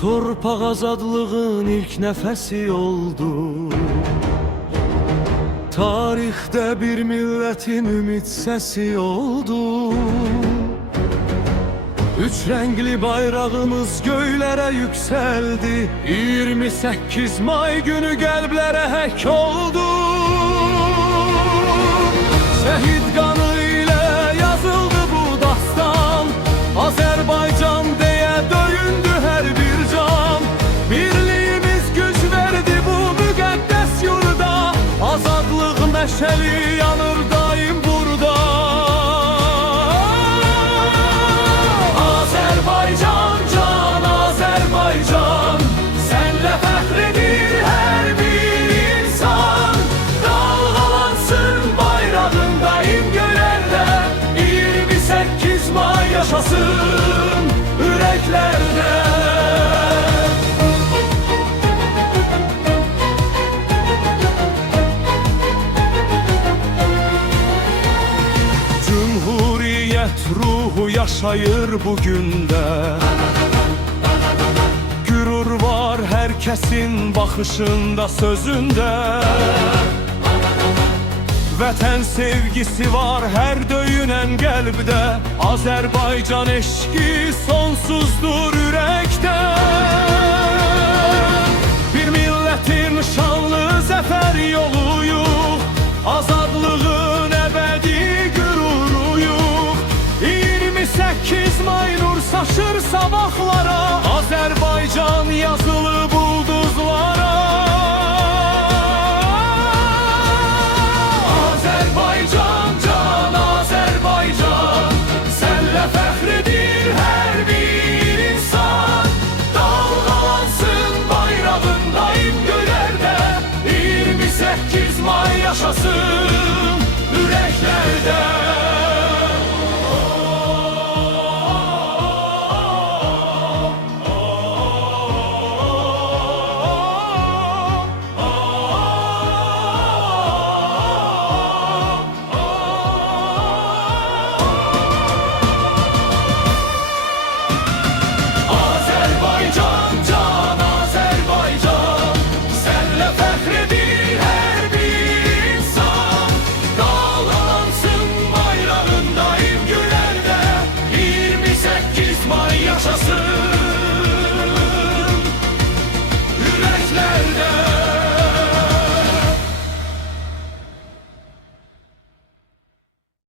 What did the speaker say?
Torpaq azadlığın ilk nəfəsi oldu. Tarixdə bir millətin ümid səsi oldu. Üç rəngli bayrağımız göylərə yüksəldi. 28 may günü qəlblərə həkk oldu. Şəhid qanı ilə yazıldı bu dastan. Azərbaycan deyə döyündü hər bir can. Birliyimiz güc verdi bu müqəddəs yurda. Azadlıq məşəli yanır daim burada. Azərbaycan can, Azərbaycan, sənlə fəxr edir hər bir insan. Dalğalansın bayrağın daim göylərdə. 28 may yaşasın ürəklərdə. Cumhuriyet ruhu yaşayır bugün de. Gürur var herkesin bakışında, sözünde. Vətən sevgisi var her döyünen qəlbdə. Azərbaycan eşqi sonsuzdur ürəkdə. Bir millətin şanlı zəfər yoluyuq. Azadlığın əbədi qüruruyuq. 28 may nur saçır sabahlara. Azərbaycan yazılı